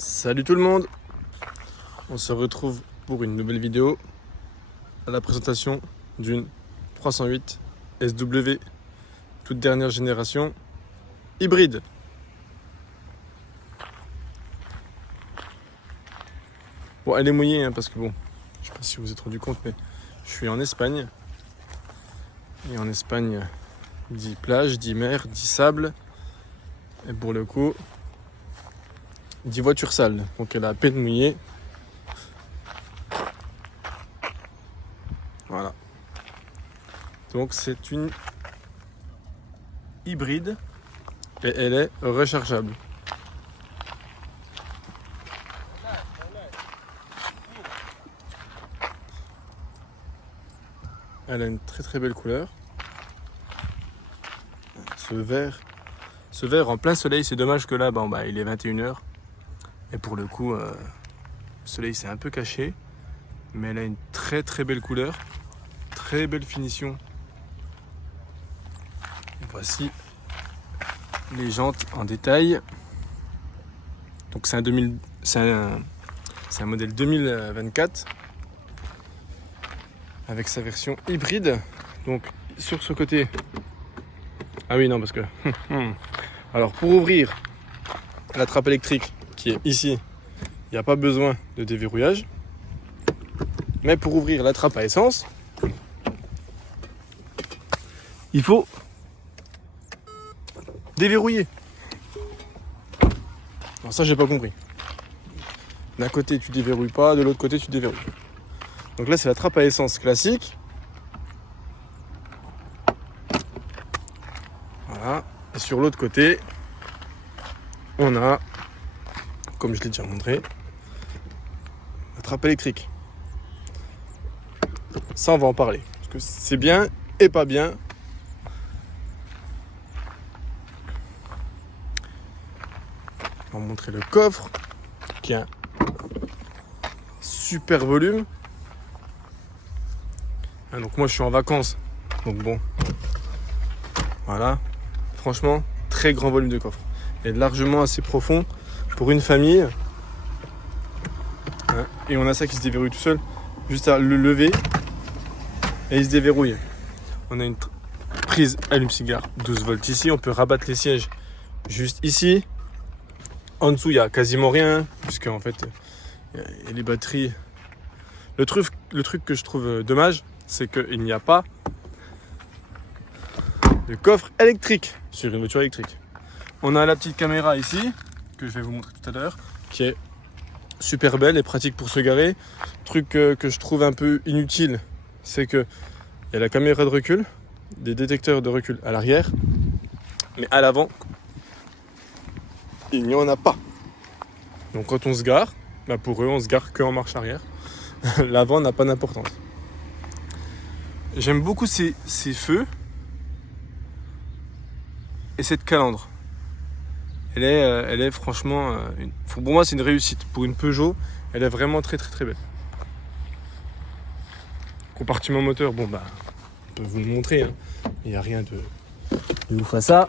Salut tout le monde, on se retrouve pour une nouvelle vidéo à la présentation d'une 308 SW toute dernière génération hybride. Bon, elle est mouillée parce que bon, je sais pas si vous vous êtes rendu compte, mais je suis en Espagne. Et en Espagne, dit plage, dit mer, dit sable. Et pour le coup, dit voiture sale. Donc elle a à peine mouillé. Voilà. Donc c'est une hybride et elle est rechargeable. Elle a une très belle couleur. Ce vert en plein soleil, c'est dommage que là, il est 21h. Et pour le coup, le soleil s'est un peu caché. Mais elle a une très belle couleur. Très belle finition. Et voici les jantes en détail. Donc c'est un modèle 2024. Avec sa version hybride. Donc sur ce côté... Ah oui, non, parce que... Alors pour ouvrir la trappe électrique qui est ici, il n'y a pas besoin de déverrouillage. Mais pour ouvrir la trappe à essence, il faut déverrouiller. Alors ça, j'ai pas compris. D'un côté, tu déverrouilles pas, de l'autre côté, tu déverrouilles. Donc là, c'est la trappe à essence classique. Voilà. Et sur l'autre côté, on a, comme je l'ai déjà montré, la trappe électrique. Ça, on va en parler. Parce que c'est bien et pas bien. On va montrer le coffre qui a un super volume. Donc moi, je suis en vacances. Donc bon, voilà. Franchement, très grand volume de coffre. Et largement assez profond pour une famille. Et on a ça qui se déverrouille tout seul. Juste à le lever. Et il se déverrouille. On a une prise allume-cigare 12 volts ici. On peut rabattre les sièges juste ici. En dessous, il n'y a quasiment rien. Puisque en fait, il y a les batteries. Le truc que je trouve dommage, c'est qu'il n'y a pas de coffre électrique sur une voiture électrique. On a la petite caméra ici, que je vais vous montrer tout à l'heure, qui est super belle et pratique pour se garer. Truc que je trouve un peu inutile, c'est que il y a la caméra de recul, des détecteurs de recul à l'arrière, mais à l'avant, il n'y en a pas. Donc quand on se gare, pour eux, on se gare qu'en marche arrière. L'avant n'a pas d'importance. J'aime beaucoup ces feux et cette calandre. Elle est franchement... pour moi, c'est une réussite. Pour une Peugeot, elle est vraiment très belle. Compartiment moteur, on peut vous le montrer. Il n'y a rien de ouf à ça.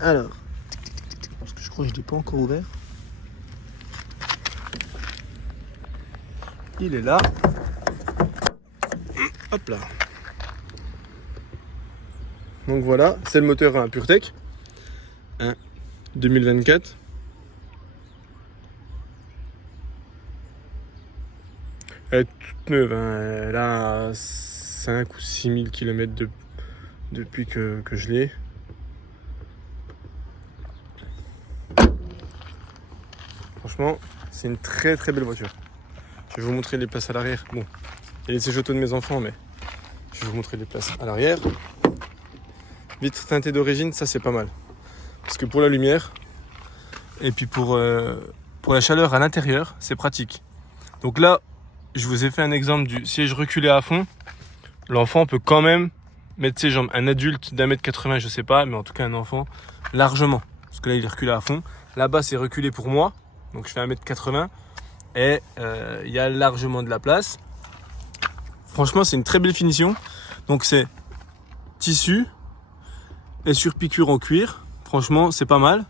Alors, parce que je crois que je ne l'ai pas encore ouvert. Il est là. Hop là. Donc voilà, c'est le moteur à PureTech. 2024. Elle est toute neuve. Elle a 5 ou 6 000 km depuis que je l'ai. Franchement, c'est une très belle voiture. Je vais vous montrer les places à l'arrière. Bon, il y a les sièges auto de mes enfants, mais je vais vous montrer les places à l'arrière. Vitre teintée d'origine, ça c'est pas mal. Parce que pour la lumière, et puis pour la chaleur à l'intérieur, c'est pratique. Donc là, je vous ai fait un exemple du siège reculé à fond. L'enfant peut quand même mettre ses jambes. Un adulte d'1m80, je sais pas, mais en tout cas un enfant, largement. Parce que là, il est reculé à fond. Là-bas, c'est reculé pour moi. Donc je fais 1m80. Et il y a largement de la place. Franchement, c'est une très belle finition. Donc c'est tissu, est sur piqûre en cuir. Franchement, c'est pas mal.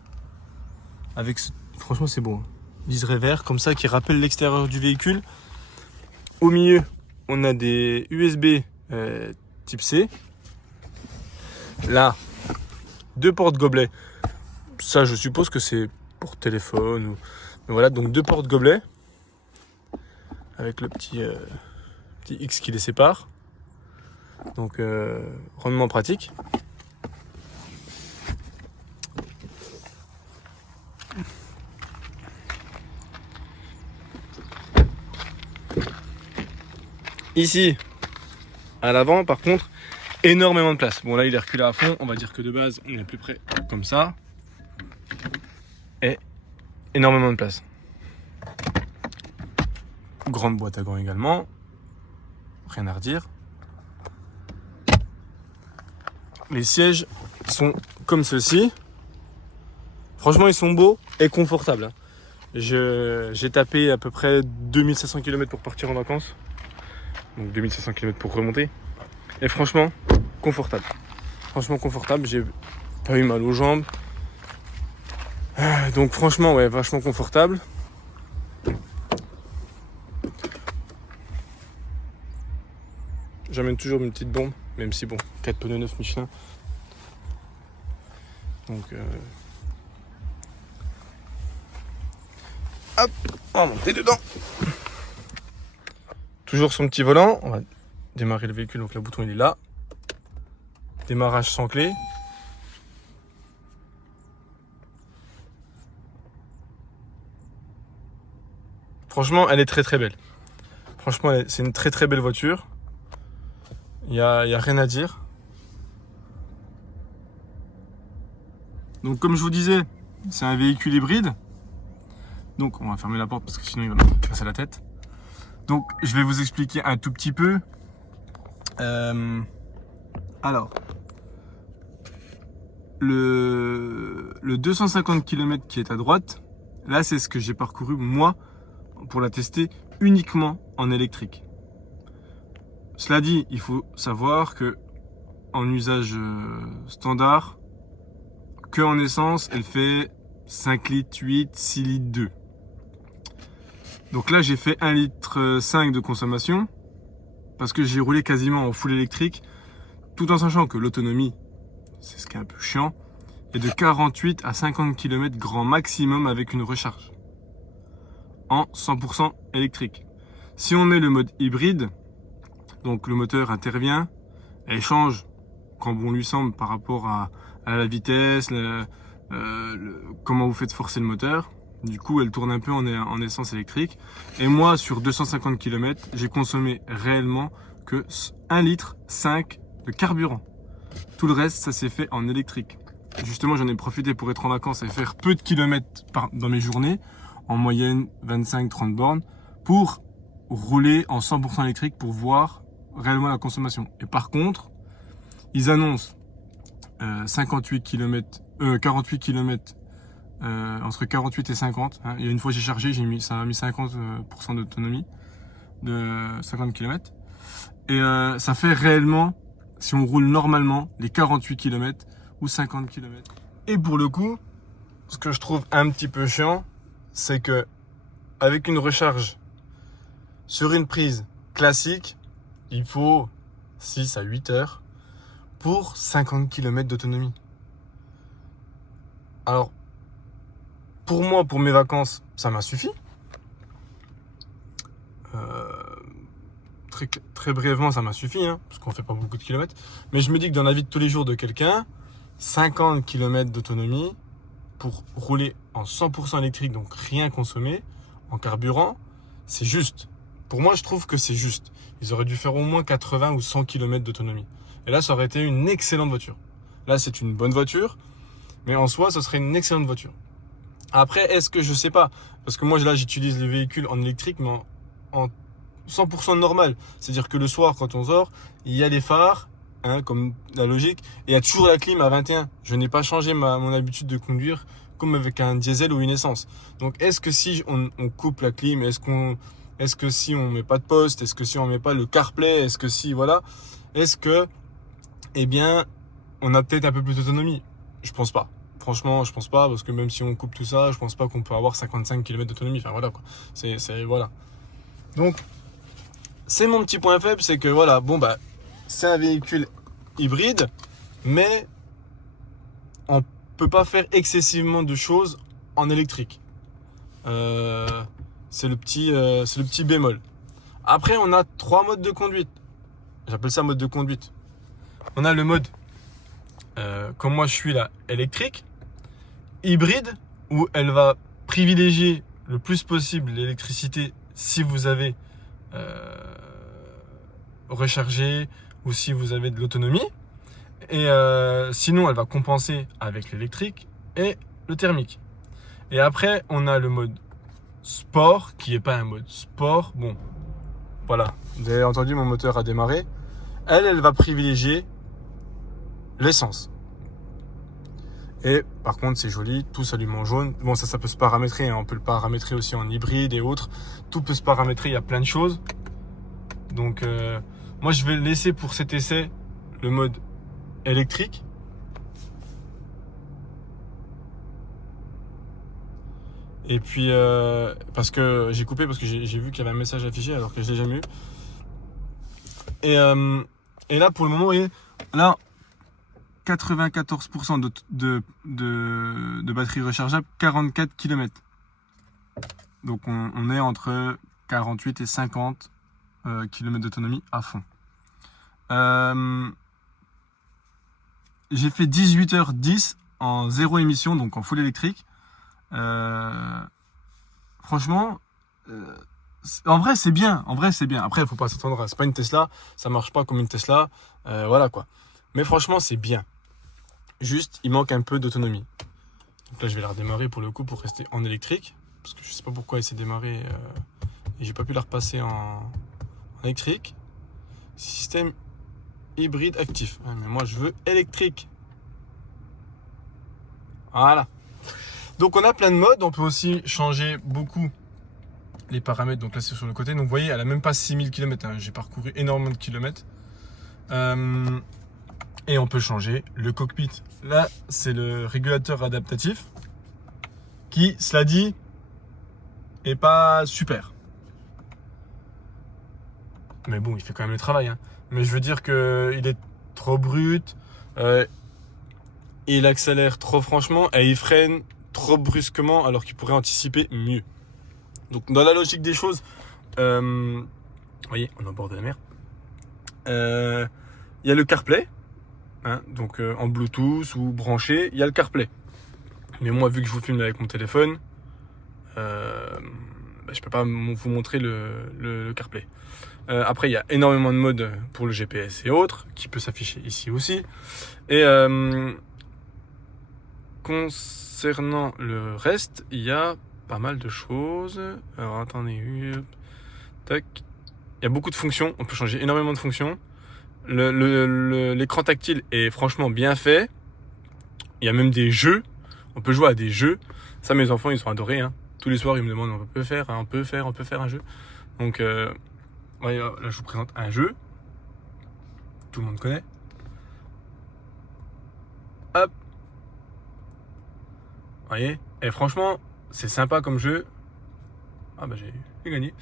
Franchement, c'est beau. Hein. Liseré vert, comme ça, qui rappelle l'extérieur du véhicule. Au milieu, on a des USB type C. Là, 2 portes-gobelets. Ça, je suppose que c'est pour téléphone. Mais voilà, donc 2 portes-gobelets. Avec le petit X qui les sépare. Donc, rendement pratique. Ici, à l'avant, par contre, énormément de place. Bon, là, il est reculé à fond. On va dire que de base, on est à peu près comme ça. Et énormément de place. Grande boîte à gants également. Rien à redire. Les sièges sont comme ceux-ci. Franchement, ils sont beaux et confortables. J'ai tapé à peu près 2500 km pour partir en vacances. Donc 2500 km pour remonter. Et franchement, confortable. Franchement confortable, j'ai pas eu mal aux jambes. Donc franchement, ouais, vachement confortable. J'amène toujours une petite bombe, même si bon, 4 pneus neufs Michelin. Donc hop, on va monter dedans. Toujours son petit volant, on va démarrer le véhicule, donc le bouton il est là. Démarrage sans clé. Franchement, elle est très très belle. Franchement, c'est une très très belle voiture. Il y a rien à dire. Donc comme je vous disais, c'est un véhicule hybride. Donc on va fermer la porte parce que sinon il va me casser la tête. Donc je vais vous expliquer un tout petit peu. Alors, le 250 km qui est à droite, là c'est ce que j'ai parcouru moi pour la tester uniquement en électrique. Cela dit, il faut savoir que en usage standard, que en essence, elle fait 5 litres 8, 6 litres 2. Donc là, j'ai fait 1 litre 5 de consommation parce que j'ai roulé quasiment en full électrique, tout en sachant que l'autonomie, c'est ce qui est un peu chiant, est de 48 à 50 km grand maximum avec une recharge en 100% électrique. Si on met le mode hybride, donc le moteur intervient et change quand bon lui semble par rapport à la vitesse, comment vous faites forcer le moteur. Du coup, elle tourne un peu en essence électrique. Et moi, sur 250 km, j'ai consommé réellement que 1 litre 5 de carburant. Tout le reste, ça s'est fait en électrique. Justement, j'en ai profité pour être en vacances et faire peu de kilomètres dans mes journées, en moyenne 25-30 bornes, pour rouler en 100% électrique pour voir réellement la consommation. Et par contre, ils annoncent 48 km, entre 48 et 50. Hein. Il y a une fois j'ai chargé, ça m'a mis 50% d'autonomie de 50 km. Et ça fait réellement, si on roule normalement, les 48 km ou 50 km. Et pour le coup, ce que je trouve un petit peu chiant, c'est que avec une recharge sur une prise classique, il faut 6 à 8 heures pour 50 km d'autonomie. Alors, pour moi, pour mes vacances, ça m'a suffi. Très brièvement, ça m'a suffi, hein, parce qu'on fait pas beaucoup de kilomètres. Mais je me dis que dans la vie de tous les jours de quelqu'un, 50 km d'autonomie pour rouler en 100% électrique, donc rien consommer en carburant, c'est juste. Pour moi, je trouve que c'est juste. Ils auraient dû faire au moins 80 ou 100 km d'autonomie. Et là, ça aurait été une excellente voiture. Là, c'est une bonne voiture, mais en soi, ce serait une excellente voiture. Après, est-ce que je sais pas? Parce que moi, là, j'utilise les véhicules en électrique, mais en 100% normal. C'est-à-dire que le soir, quand on sort, il y a les phares, hein, comme la logique, et il y a toujours la clim à 21. Je n'ai pas changé mon habitude de conduire comme avec un diesel ou une essence. Donc, est-ce que si on coupe la clim, est-ce que si on met pas de poste, est-ce que si on met pas le CarPlay, est-ce que si, voilà, est-ce que, eh bien, on a peut-être un peu plus d'autonomie. Je pense pas. Franchement, je pense pas, parce que même si on coupe tout ça, je pense pas qu'on peut avoir 55 km d'autonomie. Enfin voilà quoi. Voilà. Donc, c'est mon petit point faible, c'est que voilà, bon bah, c'est un véhicule hybride, mais on peut pas faire excessivement de choses en électrique. C'est le petit bémol. Après, on a 3 modes de conduite. J'appelle ça mode de conduite. On a le mode, comme moi je suis là, électrique, hybride, où elle va privilégier le plus possible l'électricité si vous avez rechargé ou si vous avez de l'autonomie. Et sinon, elle va compenser avec l'électrique et le thermique. Et après, on a le mode sport, qui n'est pas un mode sport. Bon, voilà. Vous avez entendu, mon moteur a démarré. Elle va privilégier l'essence. Et par contre, c'est joli, tout s'allume en jaune. Bon, ça peut se paramétrer, hein. On peut le paramétrer aussi en hybride et autres. Tout peut se paramétrer, il y a plein de choses. Donc, moi, je vais laisser pour cet essai le mode électrique. Et puis, parce que j'ai coupé, parce que j'ai vu qu'il y avait un message affiché alors que je l'ai jamais eu. Et là, pour le moment, vous voyez, là, 94% de batterie rechargeable, 44 km. Donc, on est entre 48 et 50 km d'autonomie à fond. J'ai fait 18h10 en zéro émission, donc en full électrique. Franchement, en vrai c'est bien. Après, il faut pas s'attendre, c'est pas une Tesla, ça marche pas comme une Tesla, voilà quoi. Mais franchement, c'est bien. Juste, il manque un peu d'autonomie. Donc là, je vais la redémarrer pour le coup pour rester en électrique, parce que je sais pas pourquoi elle s'est démarrée et j'ai pas pu la repasser en électrique. Système hybride actif. Ouais, mais moi, je veux électrique. Voilà. Donc on a plein de modes, on peut aussi changer beaucoup les paramètres. Donc là c'est sur le côté, donc vous voyez elle a même pas 6000 km, hein. J'ai parcouru énormément de kilomètres. Et on peut changer le cockpit. Là c'est le régulateur adaptatif qui, cela dit, est pas super. Mais bon, il fait quand même le travail, hein. Mais je veux dire qu'il est trop brut, il accélère trop franchement et il freine trop brusquement alors qu'il pourrait anticiper mieux. Donc dans la logique des choses, vous voyez, on est au bord de la mer. Il y a le CarPlay, hein, donc en Bluetooth ou branché, il y a le CarPlay. Mais moi, vu que je vous filme avec mon téléphone, je peux pas vous montrer le CarPlay. Après, il y a énormément de modes pour le GPS et autres, qui peut s'afficher ici aussi. Et concernant le reste, il y a pas mal de choses. Alors attendez, tac. Il y a beaucoup de fonctions, on peut changer énormément de fonctions. L'écran tactile est franchement bien fait. Il y a même des jeux, on peut jouer à des jeux. Ça, mes enfants, ils sont adorés, hein. Tous les soirs, ils me demandent on peut faire un jeu. Donc ouais, là, je vous présente un jeu. Tout le monde connaît. Hop. Vous voyez. Et franchement, c'est sympa comme jeu. Ah bah j'ai gagné.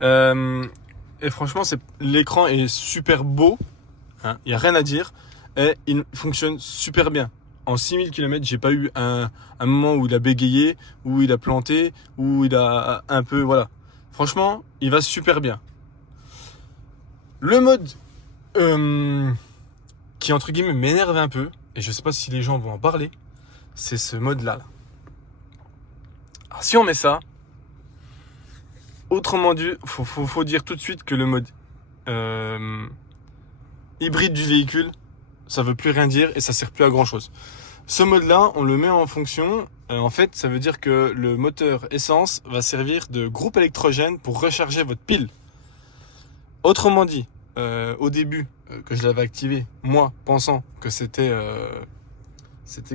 Et franchement, l'écran est super beau. Hein, il n'y a rien à dire. Et il fonctionne super bien. En 6000 km, j'ai pas eu un moment où il a bégayé, où il a planté, où il a un peu... Voilà. Franchement, il va super bien. Le mode qui, entre guillemets, m'énerve un peu, et je sais pas si les gens vont en parler, c'est ce mode-là. Là. Alors, si on met ça, autrement dit, faut dire tout de suite que le mode hybride du véhicule, ça veut plus rien dire et ça sert plus à grand chose. Ce mode-là, on le met en fonction. En fait, ça veut dire que le moteur essence va servir de groupe électrogène pour recharger votre pile. Autrement dit, au début que je l'avais activé, moi pensant que c'était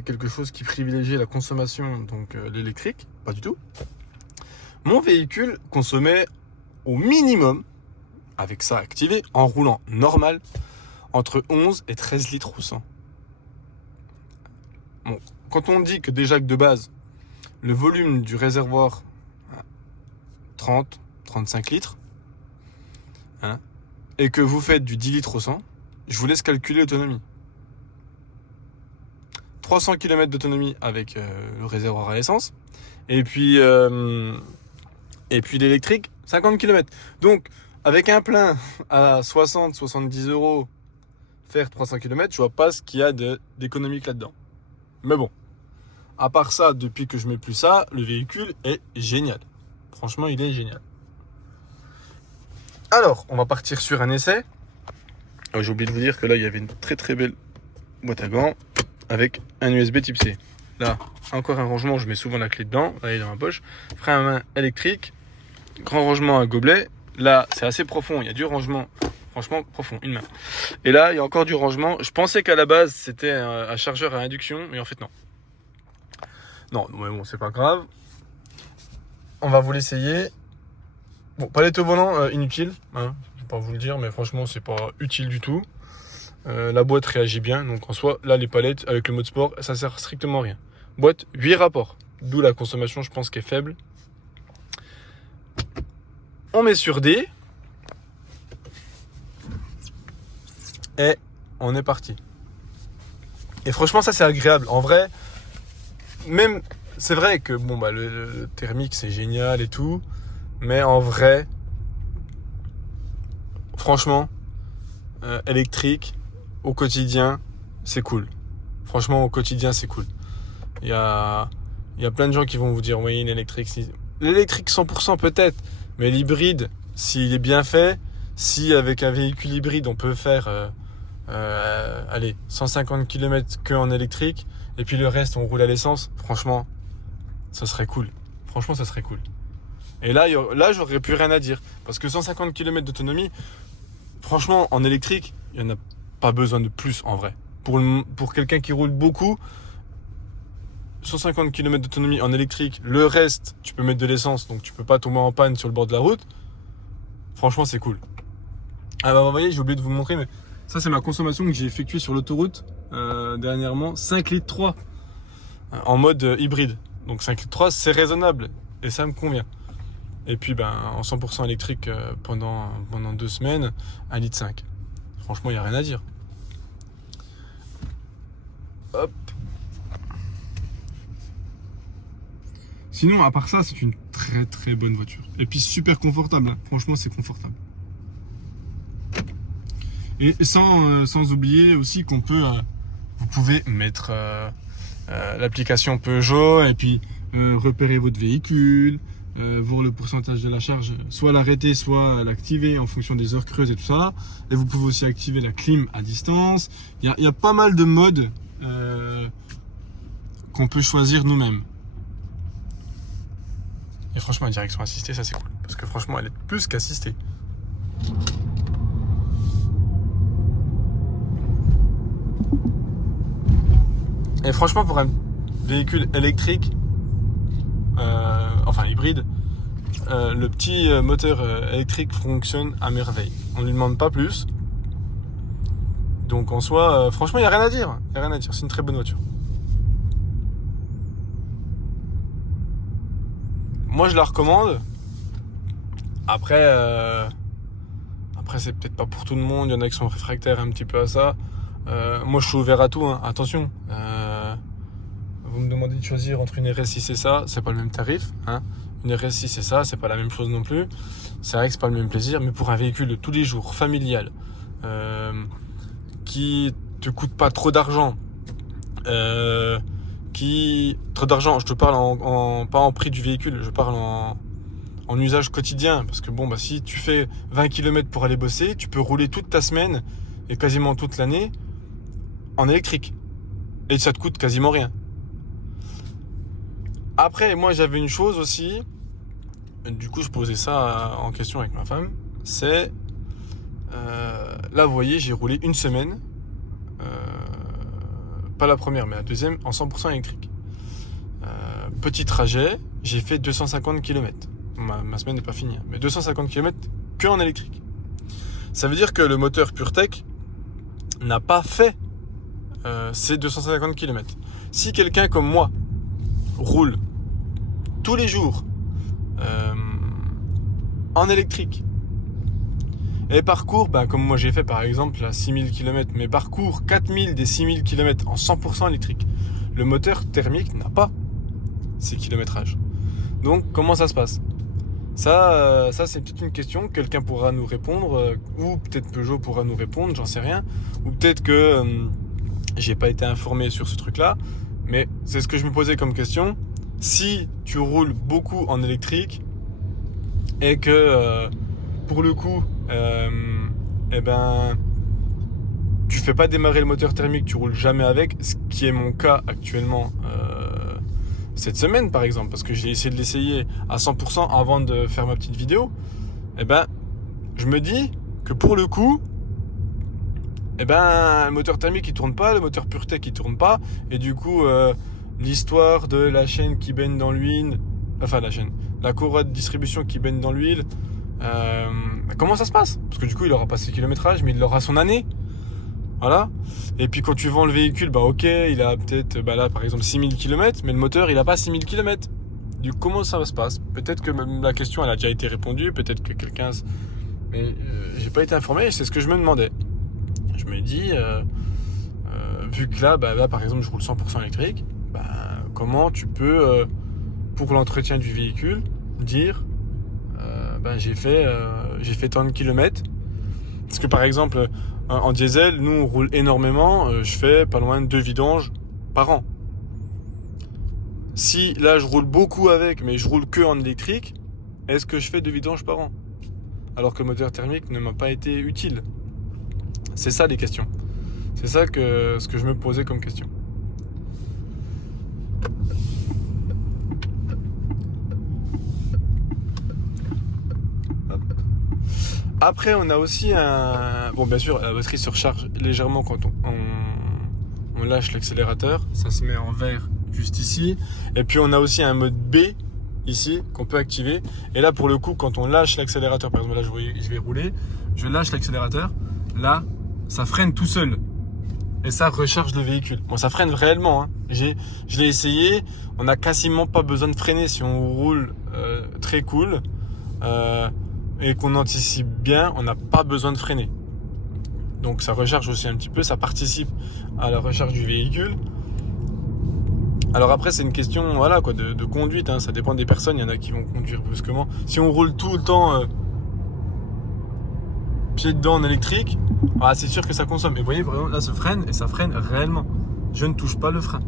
quelque chose qui privilégiait la consommation, donc l'électrique, pas du tout. Mon véhicule consommait au minimum, avec ça activé, en roulant normal, entre 11 et 13 litres au 100. Bon, quand on dit que déjà que de base, le volume du réservoir, 30-35 litres, hein, et que vous faites du 10 litres au 100, je vous laisse calculer l'autonomie. 300 km d'autonomie avec le réservoir à essence, et puis l'électrique, 50 km. Donc, avec un plein à 60-70 euros, faire 300 km, je vois pas ce qu'il y a d'économique là-dedans. Mais bon, à part ça, depuis que je mets plus ça, le véhicule est génial. Franchement, il est génial. Alors, on va partir sur un essai. J'ai oublié de vous dire que là, il y avait une très très belle boîte à gants avec un USB type C. Là, encore un rangement, je mets souvent la clé dedans. Là, il est dans ma poche. Frein à main électrique. Grand rangement à gobelet. Là, c'est assez profond. Il y a du rangement, franchement, profond, une main. Et là, il y a encore du rangement. Je pensais qu'à la base, c'était un chargeur à induction, mais en fait, non. Non, mais bon, c'est pas grave. On va vous l'essayer. Bon, palette au volant, inutile. Hein, je vais pas vous le dire, mais franchement, c'est pas utile du tout. La boîte réagit bien. Donc, en soi, là, les palettes, avec le mode sport, ça sert strictement à rien. Boîte, 8 rapports. D'où la consommation, je pense, qui est faible. On met sur D. Et on est parti. Et franchement, ça, c'est agréable. En vrai, même, c'est vrai que bon, bah, le thermique, c'est génial et tout. Mais en vrai, franchement, électrique, au quotidien, c'est cool. Franchement, au quotidien, c'est cool. Il y a plein de gens qui vont vous dire, oui, l'électrique 100% peut-être. Mais l'hybride, s'il est bien fait, si avec un véhicule hybride, on peut faire 150 km que en électrique, et puis le reste, on roule à l'essence, franchement, ça serait cool. Franchement, ça serait cool. Et là, j'aurais plus rien à dire. Parce que 150 km d'autonomie, franchement, en électrique, il n'y en a pas besoin de plus en vrai. Pour quelqu'un qui roule beaucoup, 150 km d'autonomie en électrique, le reste, tu peux mettre de l'essence, donc tu peux pas tomber en panne sur le bord de la route. Franchement, c'est cool. Ah bah vous voyez, j'ai oublié de vous montrer, mais ça c'est ma consommation que j'ai effectuée sur l'autoroute dernièrement, 5 litres 3 en mode hybride. Donc 5 litres 3, c'est raisonnable et ça me convient. Et puis en 100% électrique pendant 2 semaines, 1 litre 5. Franchement, il n'y a rien à dire. Hop. Sinon, à part ça, c'est une très très bonne voiture. Et puis super confortable. Hein. Franchement, c'est confortable. Et sans oublier aussi qu'on peut, vous pouvez mettre l'application Peugeot et puis repérer votre véhicule, voir le pourcentage de la charge, soit l'arrêter, soit l'activer en fonction des heures creuses et tout ça. Et vous pouvez aussi activer la clim à distance. Il y a pas mal de modes qu'on peut choisir nous-mêmes. Et franchement, la direction assistée, ça c'est cool. Parce que franchement, elle est plus qu'assistée. Et franchement, pour un véhicule électrique, enfin hybride, le petit moteur électrique fonctionne à merveille. On ne lui demande pas plus. Donc en soi, franchement, il n'y a rien à dire. Il n'y a rien à dire. C'est une très bonne voiture. Moi, je la recommande. Après, c'est peut-être pas pour tout le monde. Il y en a qui sont réfractaires un petit peu à ça. Moi, je suis ouvert à tout. Hein. Attention. Vous me demandez de choisir entre une RS6 et ça, c'est pas le même tarif. Hein. Une RS6 et ça, c'est pas la même chose non plus. C'est vrai que c'est pas le même plaisir, mais pour un véhicule de tous les jours, familial, qui te coûte pas trop d'argent, trop d'argent, je te parle pas en prix du véhicule, je parle en usage quotidien. Parce que bon, si tu fais 20 km pour aller bosser, tu peux rouler toute ta semaine et quasiment toute l'année en électrique. Et ça te coûte quasiment rien. Après, moi, j'avais une chose aussi. Du coup, je posais ça en question avec ma femme. C'est... là, vous voyez, j'ai roulé une semaine. Pas la première, mais la deuxième, en 100% électrique. Petit trajet, j'ai fait 250 km. Ma semaine n'est pas finie. Mais 250 km que en électrique. Ça veut dire que le moteur PureTech n'a pas fait ces 250 km. Si quelqu'un comme moi roule tous les jours en électrique et parcourt, comme moi j'ai fait par exemple à 6000 km, mais parcourt 4000 des 6000 km en 100% électrique, le moteur thermique n'a pas ces kilométrages. Donc comment ça se passe ? Ça c'est toute une question, quelqu'un pourra nous répondre, ou peut-être Peugeot pourra nous répondre, j'en sais rien, ou peut-être que j'ai pas été informé sur ce truc-là, mais c'est ce que je me posais comme question. Si tu roules beaucoup en électrique et que pour le coup, tu fais pas démarrer le moteur thermique, tu roules jamais avec, ce qui est mon cas actuellement cette semaine par exemple, parce que j'ai essayé de l'essayer à 100% avant de faire ma petite vidéo, je me dis que pour le coup, le moteur thermique il tourne pas, le moteur PureTech il tourne pas, et du coup l'histoire de la chaîne qui baigne dans l'huile, la courroie de distribution qui baigne dans l'huile, comment ça se passe ? Parce que du coup il aura pas ses kilométrages, mais il aura son année. Voilà. Et puis quand tu vends le véhicule, ok, il a peut-être là par exemple 6000 km, mais le moteur il a pas 6000 km. Du coup comment ça se passe ? Peut-être que même la question elle a déjà été répondue, peut-être que quelqu'un... Mais j'ai pas été informé, c'est ce que je me demandais. Je me dis, vu que là par exemple je roule 100% électrique, comment tu peux, pour l'entretien du véhicule, dire j'ai fait tant de kilomètres. Parce que par exemple en diesel, nous on roule énormément, je fais pas loin de 2 vidanges par an. Si là je roule beaucoup avec, mais je roule que en électrique, est-ce que je fais 2 vidanges par an ? Alors que le moteur thermique ne m'a pas été utile. C'est ça les questions. C'est ça ce que je me posais comme question. Après, on a aussi un... Bon, bien sûr, la batterie se recharge légèrement quand on lâche l'accélérateur. Ça se met en vert juste ici. Et puis, on a aussi un mode B ici qu'on peut activer. Et là, pour le coup, quand on lâche l'accélérateur, par exemple, là, je vais rouler. Je lâche l'accélérateur. Là, ça freine tout seul. Et ça recharge le véhicule. Bon, ça freine réellement. Hein. Je l'ai essayé. On n'a quasiment pas besoin de freiner si on roule très cool. Et qu'on anticipe bien, on n'a pas besoin de freiner. Donc ça recharge aussi un petit peu, ça participe à la recharge du véhicule. Alors après c'est une question de conduite, hein. Ça dépend des personnes, il y en a qui vont conduire brusquement. Si on roule tout le temps pied dedans en électrique, c'est sûr que ça consomme. Et vous voyez vraiment là ça freine, et ça freine réellement. Je ne touche pas le frein.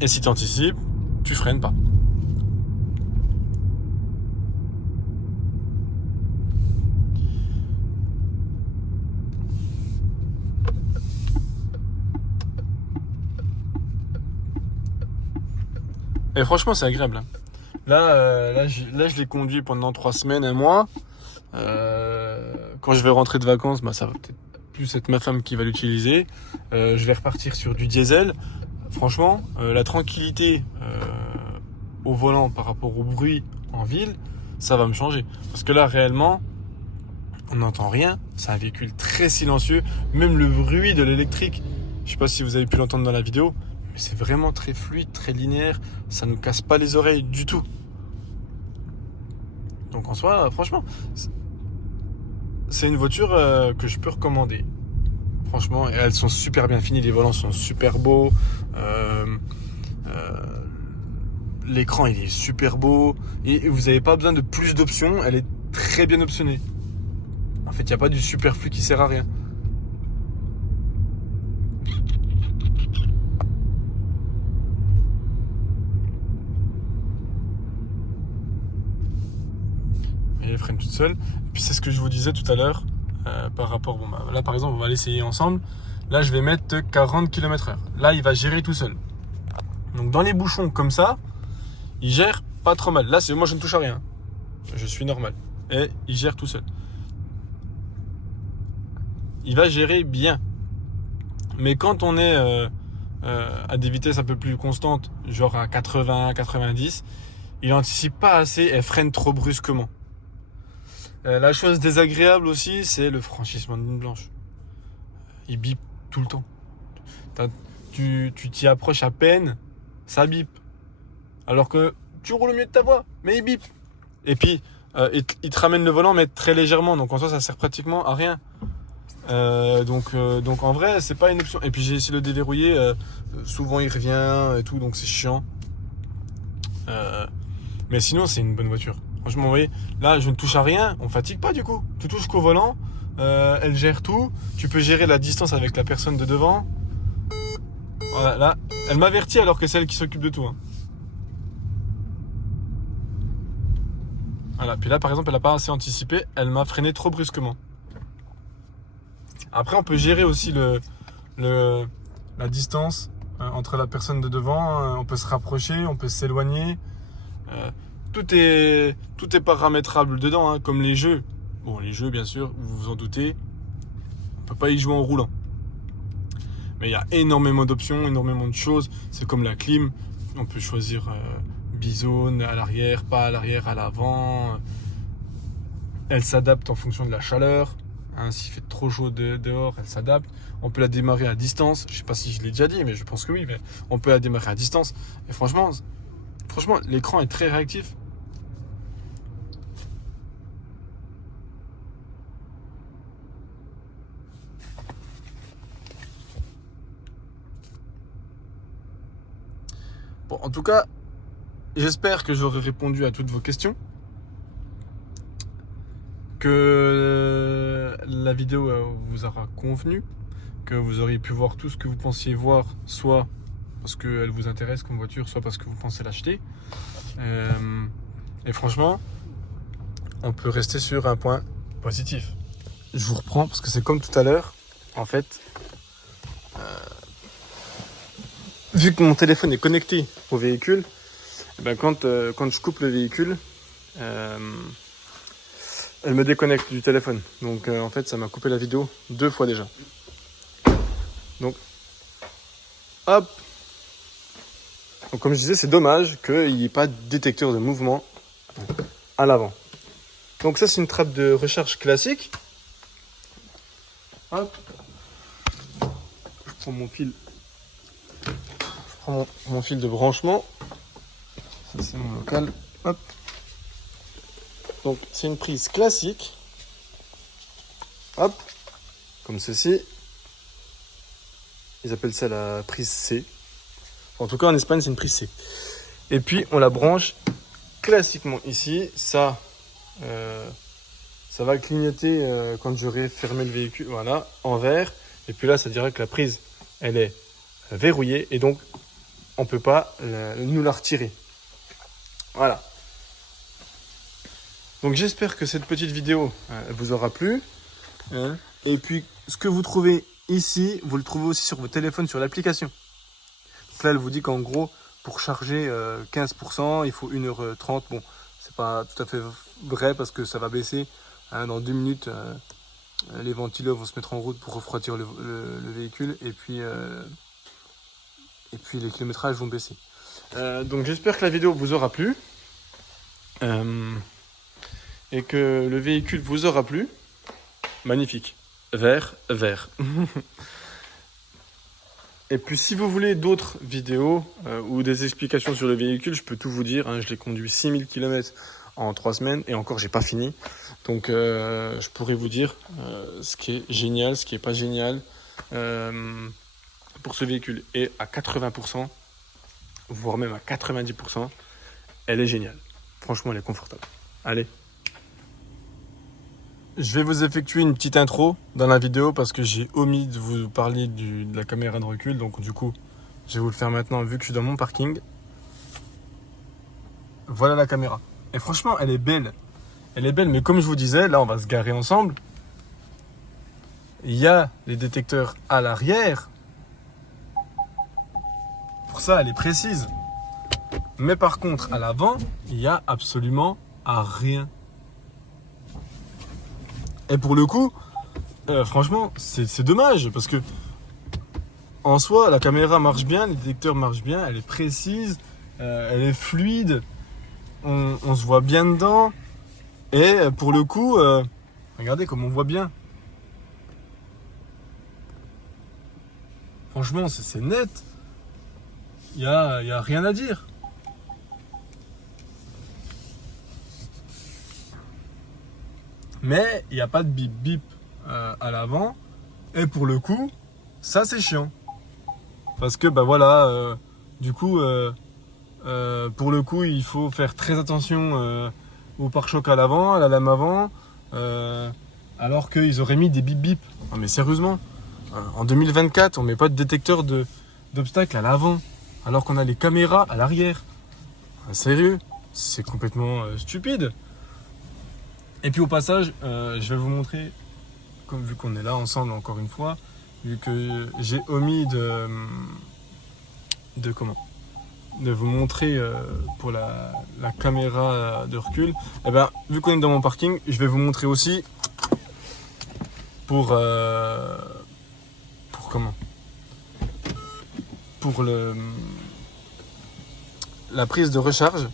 Et si tu anticipes, tu freines pas. Et franchement, c'est agréable. Là, je l'ai conduit pendant 3 semaines, 1 mois. Quand je vais rentrer de vacances, ça va peut-être plus être ma femme qui va l'utiliser. Je vais repartir sur du diesel. Franchement, la tranquillité au volant par rapport au bruit en ville, ça va me changer. Parce que là, réellement, on n'entend rien. C'est un véhicule très silencieux. Même le bruit de l'électrique, je sais pas si vous avez pu l'entendre dans la vidéo, mais c'est vraiment très fluide, très linéaire. Ça nous casse pas les oreilles du tout. Donc en soi, franchement, c'est une voiture que je peux recommander. Franchement, elles sont super bien finies, les volants sont super beaux. L'écran il est super beau. Et vous n'avez pas besoin de plus d'options, elle est très bien optionnée. En fait, il n'y a pas du superflu qui sert à rien. Et elle freine toute seule. Et puis c'est ce que je vous disais tout à l'heure par rapport... là par exemple, on va l'essayer ensemble. Là, je vais mettre 40 km/h. Là, il va gérer tout seul. Donc dans les bouchons comme ça, il gère pas trop mal. Là, moi, je ne touche à rien. Je suis normal. Et il gère tout seul. Il va gérer bien. Mais quand on est à des vitesses un peu plus constantes, genre à 80, 90, il n'anticipe pas assez et freine trop brusquement. La chose désagréable aussi, c'est le franchissement de ligne blanche. Il bip tout le temps. tu t'y approches à peine, ça bip. Alors que tu roules au milieu de ta voie, mais il bip. Et puis, il te ramène le volant, mais très légèrement. Donc en soi, ça sert pratiquement à rien. Donc en vrai, c'est pas une option. Et puis j'ai essayé de le déverrouiller. Souvent, il revient et tout, donc c'est chiant. Mais sinon, c'est une bonne voiture. Franchement, vous voyez, là, je ne touche à rien. On fatigue pas du coup. Tu touches qu'au volant. Elle gère tout. Tu peux gérer la distance avec la personne de devant. Voilà, là, elle m'avertit alors que c'est elle qui s'occupe de tout. Hein. Voilà, puis là par exemple elle n'a pas assez anticipé, elle m'a freiné trop brusquement. Après on peut gérer aussi la distance entre la personne de devant, on peut se rapprocher, on peut s'éloigner. Tout est paramétrable dedans, hein, comme les jeux. Bon, les jeux bien sûr, vous vous en doutez, on peut pas y jouer en roulant. Mais il y a énormément d'options, énormément de choses. C'est comme la clim, on peut choisir bisone à l'arrière, pas à l'arrière, à l'avant. Elle s'adapte en fonction de la chaleur. Hein, s'il fait trop chaud dehors, elle s'adapte. On peut la démarrer à distance. Je sais pas si je l'ai déjà dit, mais je pense que oui. Mais on peut la démarrer à distance. Et franchement, l'écran est très réactif. Bon, en tout cas, j'espère que j'aurai répondu à toutes vos questions. Que la vidéo vous aura convenu. Que vous auriez pu voir tout ce que vous pensiez voir, soit parce qu'elle vous intéresse comme voiture, soit parce que vous pensez l'acheter. Et franchement, on peut rester sur un point positif. Je vous reprends parce que c'est comme tout à l'heure. En fait, vu que mon téléphone est connecté au véhicule, eh ben quand je coupe le véhicule, elle me déconnecte du téléphone. Donc en fait, ça m'a coupé la vidéo 2 fois déjà. Donc, hop. Donc comme je disais, c'est dommage qu'il n'y ait pas de détecteur de mouvement à l'avant. Donc ça, c'est une trappe de recharge classique. Hop. Je prends mon fil. Je prends mon fil de branchement. Ça, c'est mon local. Hop. Donc c'est une prise classique. Hop. Comme ceci. Ils appellent ça la prise C. En tout cas, en Espagne, c'est une prise C. Et puis, on la branche classiquement ici. Ça va clignoter quand j'aurai fermé le véhicule. Voilà, en vert. Et puis là, ça dira que la prise, elle est verrouillée. Et donc, on ne peut pas nous la retirer. Voilà. Donc, j'espère que cette petite vidéo vous aura plu. Et puis, ce que vous trouvez ici, vous le trouvez aussi sur votre téléphone, sur l'application. Donc là, elle vous dit qu'en gros, pour charger 15%, il faut 1h30. Bon, c'est pas tout à fait vrai parce que ça va baisser. Hein, dans 2 minutes, les ventilos vont se mettre en route pour refroidir le véhicule. Et puis les kilométrages vont baisser. Donc j'espère que la vidéo vous aura plu. Et que le véhicule vous aura plu. Magnifique. Vert. Et puis si vous voulez d'autres vidéos ou des explications sur le véhicule, je peux tout vous dire. Hein, je l'ai conduit 6000 km en 3 semaines et encore j'ai pas fini. Donc je pourrais vous dire ce qui est génial, ce qui est pas génial pour ce véhicule. Et à 80%, voire même à 90%, elle est géniale. Franchement, elle est confortable. Allez. Je vais vous effectuer une petite intro dans la vidéo parce que j'ai omis de vous parler de la caméra de recul. Donc du coup, je vais vous le faire maintenant vu que je suis dans mon parking. Voilà la caméra. Et franchement, elle est belle. Elle est belle, mais comme je vous disais, là on va se garer ensemble. Il y a les détecteurs à l'arrière. Pour ça, elle est précise. Mais par contre, à l'avant, il n'y a absolument rien. Et pour le coup, franchement, c'est dommage parce que en soi, la caméra marche bien, les détecteurs marchent bien, elle est précise, elle est fluide, on se voit bien dedans. Et pour le coup, regardez comme on voit bien. Franchement, c'est net. Il y a rien à dire. Mais il n'y a pas de bip bip à l'avant. Et pour le coup, ça c'est chiant. Parce que bah voilà, du coup, pour le coup, il faut faire très attention au pare-choc à l'avant, à la lame avant, alors qu'ils auraient mis des bip bip. Non mais sérieusement, en 2024, on met pas de détecteur d'obstacles à l'avant, alors qu'on a les caméras à l'arrière. Sérieux, c'est complètement stupide. Et puis au passage, je vais vous montrer, comme vu qu'on est là ensemble encore une fois, vu que j'ai omis de vous montrer pour la caméra de recul. Et ben, vu qu'on est dans mon parking, je vais vous montrer aussi pour la prise de recharge.